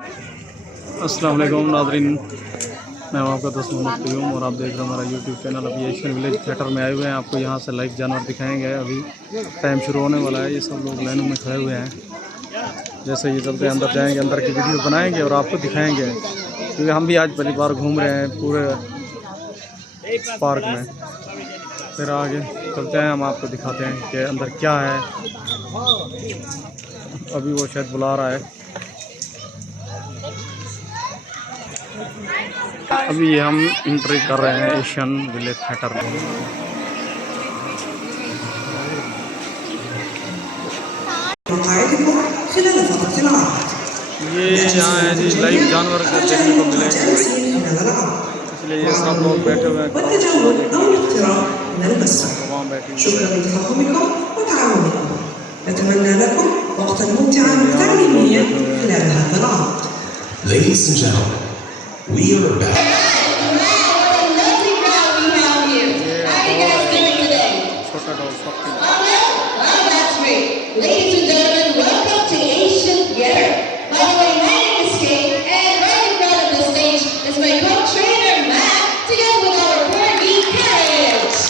अस्सलाम वालेकुम नाज़रीन, मैं हूं आपका दोस्त मोहम्मद क़य्यूम और आप देख रहे हैं हमारा यूट्यूब चैनल। अभी एशियन विलेज थिएटर में आए हुए हैं। आपको यहां से लाइव जानवर दिखाएंगे। अभी टाइम शुरू होने वाला है। ये सब लोग लाइनों में खड़े हुए हैं। जैसे ये चलते हैं अंदर जाएंगे, अंदर की वीडियो बनाएंगे और आपको दिखाएंगे, क्योंकि हम भी आज पहली बार घूम रहे हैं पूरे पार्क में। फिर आगे चलते हैं, हम आपको दिखाते हैं कि अंदर क्या है। अभी वो शायद बुला रहा है। अभी हम एंट्री कर रहे हैं एशियन विलेज थिएटर में। ये यहाँ है जी, लाइव जानवर के देखने को मिलेंगे, इसलिए ये सब लोग बैठे हुए हैं। वहाँ बैठे Ladies and gentlemen, we are about. Ladies and gentlemen, welcome to Asian Theater. By the way, my name is Kate, and right in front of the stage is my co-trainer Matt, together with our Corgi Carriage.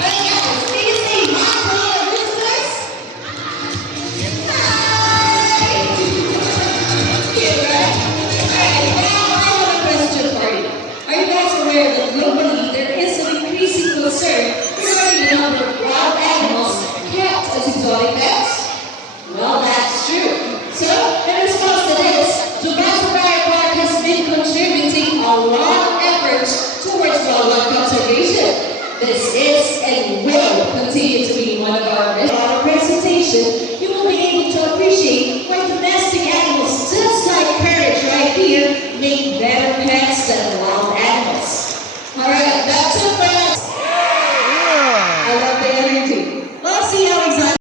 But yes, can you say hi to all our listeners? Hi! Cute, right? Alright, now I have a question for you. Are you guys aware that globally there is an increasing concern regarding the number of wild animals kept as exotic pets? Well, that's true. So, in response to this, Jurassic Park has been contributing a lot of efforts towards wildlife conservation. This is and will continue to be one of our missions. In our presentation, you will be able to appreciate why domestic animals, just like Courage right here, make better pets than wild animals. Alright, that's it for us. I love the energy. Let's see how exciting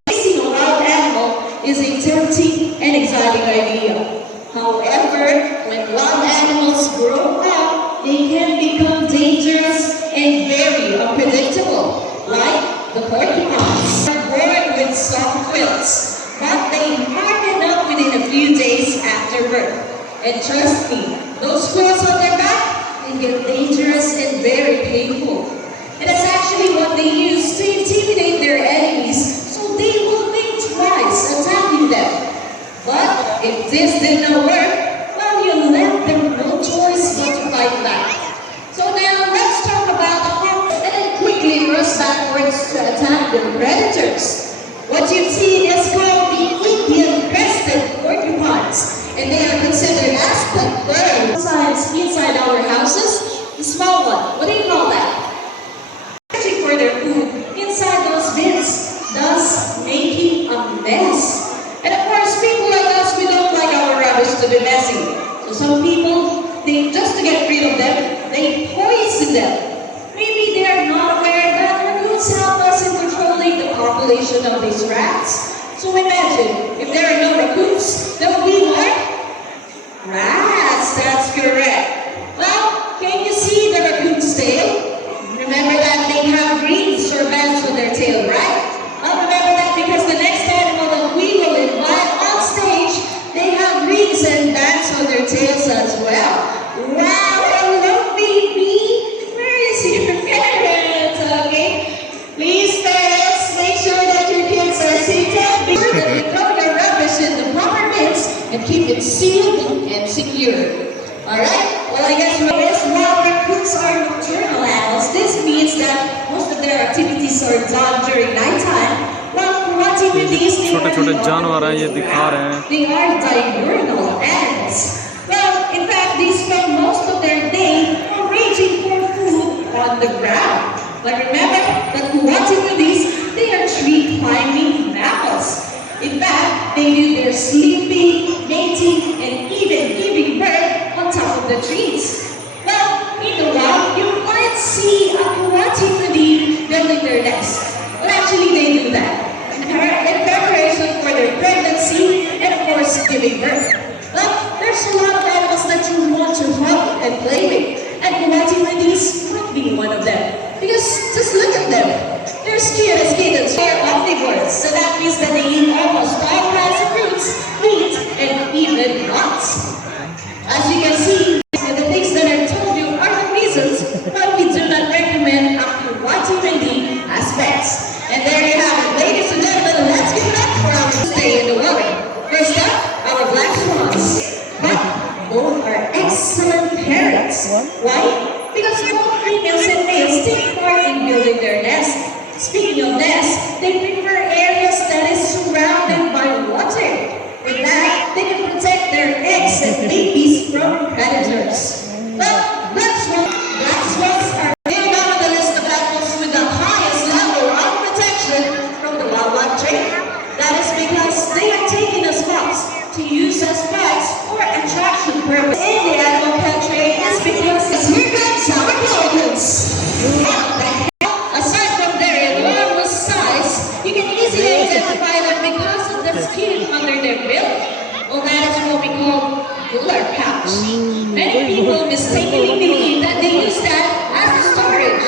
is a tempting and exciting idea. However, when wild animals grow up, they can become dangerous and very unpredictable, like the porcupines. They are born with soft quills, but they harden up within a few days after birth. And trust me, those quills on their back can get dangerous and very painful. And that's actually what they use to intimidate their enemies, so they will think twice attacking them. But if this did not work, well, you left them no choice but to fight back. So now let's talk about how and then quickly rush backwards to attack the predators. What you see is called the Indian-crested porcupines, and they are considered as the birds inside our houses. The small one, what do you call that? For their food inside those bins, thus making a mess. And of course, people like us, we don't like our rubbish to be messy. So some people, just to get rid of them, they poison them. Maybe they are not aware that raccoons help us in controlling the population of these rats. So imagine, if there are no raccoons, there will be what? Rats, that's correct. Well, can you see the raccoon's tail? Remember that they have rings or bands on their tail, right? Well, remember that because the next animal that we will invite on stage, they have rings and bands on their tails as well. Wow, hello baby! Where is your parent? Okay, please parents, make sure that your kids are seated. Be sure that you throw your rubbish in the proper bins and keep it sealed and secure. Alright? Well, I guess while raccoons are nocturnal animals, this means that most of their activities are done during nighttime. While watching with these, छोटे-छोटे जानवर हैं, ये दिखा रहे हैं। They are diurnal animals. Well, in fact, they spend most of their day foraging for food on the ground. But remember that watching with these, they are tree climbing mammals. In fact, they do their sleeping, mating, and even giving birth on top of the trees. Well, in the wild, you might see a coati building their nest. Well, actually, they do that in preparation for their pregnancy and, of course, giving birth. Well, there's a lot of animals that you want to hug and play with, and coati would be one of them. Because just look at them. They're cute as kittens. They're omnivores, so that means that they eat almost all kinds of fruits, meat, and even nuts. As you can see, the things that I told you are the reasons why we do not recommend aqua D aspects. And there you have it, ladies and gentlemen. Let's give it up for our stay in the water. First up, our black swans. But both are excellent parents. Why? Because both females and males take part in building their nest. Speaking of nests, they prefer areas that is surrounded by water. With that, they can protect their eggs and babies from predators. But black swans are named on the list of animals with the highest level of protection from the wildlife trade. That is because they are taken as pups to use as pets for attraction purpose. In the animal pet trade is because here comes our pelicans. Aside from their enormous size, you can easily identify them because of the skin under their bill. Well, that is what we call cooler pouch. Many people mistakenly believe that they use that as a storage.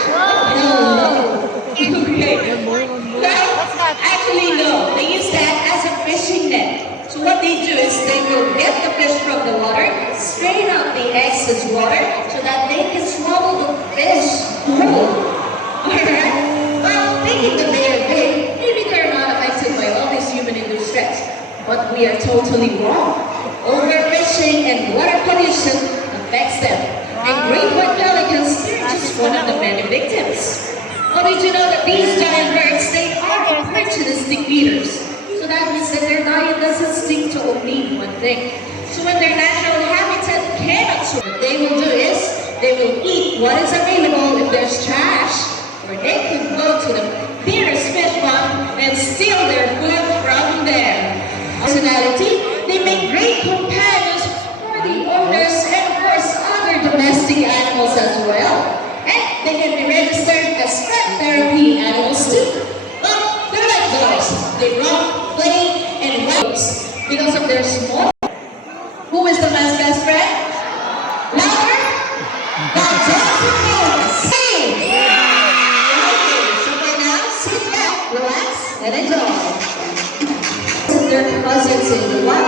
No. Okay. Well, actually no. They use that as a fishing net. So what they do is they will get the fish from the water, strain out the excess water so that they can swallow the fish whole. Alright? Well, thinking that they are big, maybe they're not affected by all these human-induced stress. But we are totally wrong. Overfishing and water pollution affects them. And great white pelicans, they're just one of the many victims. Well, did you know that these giant birds, they are opportunistic eaters? So that means that their diet doesn't stick to only one thing. So when their natural habitat cannot survive, what they will do is, they will eat what is available if there's trash. Or they could go to the nearest fish pond and steal their food from there. Personality, they make great companions for the owners and of course other domestic animals as well. And they can be registered as pet therapy animals too. Well, they're like dogs. They run, play, and waves because of their small. Who is the man's best friend? Louder? That's awesome! Relax and enjoy. Their cousins in the wild.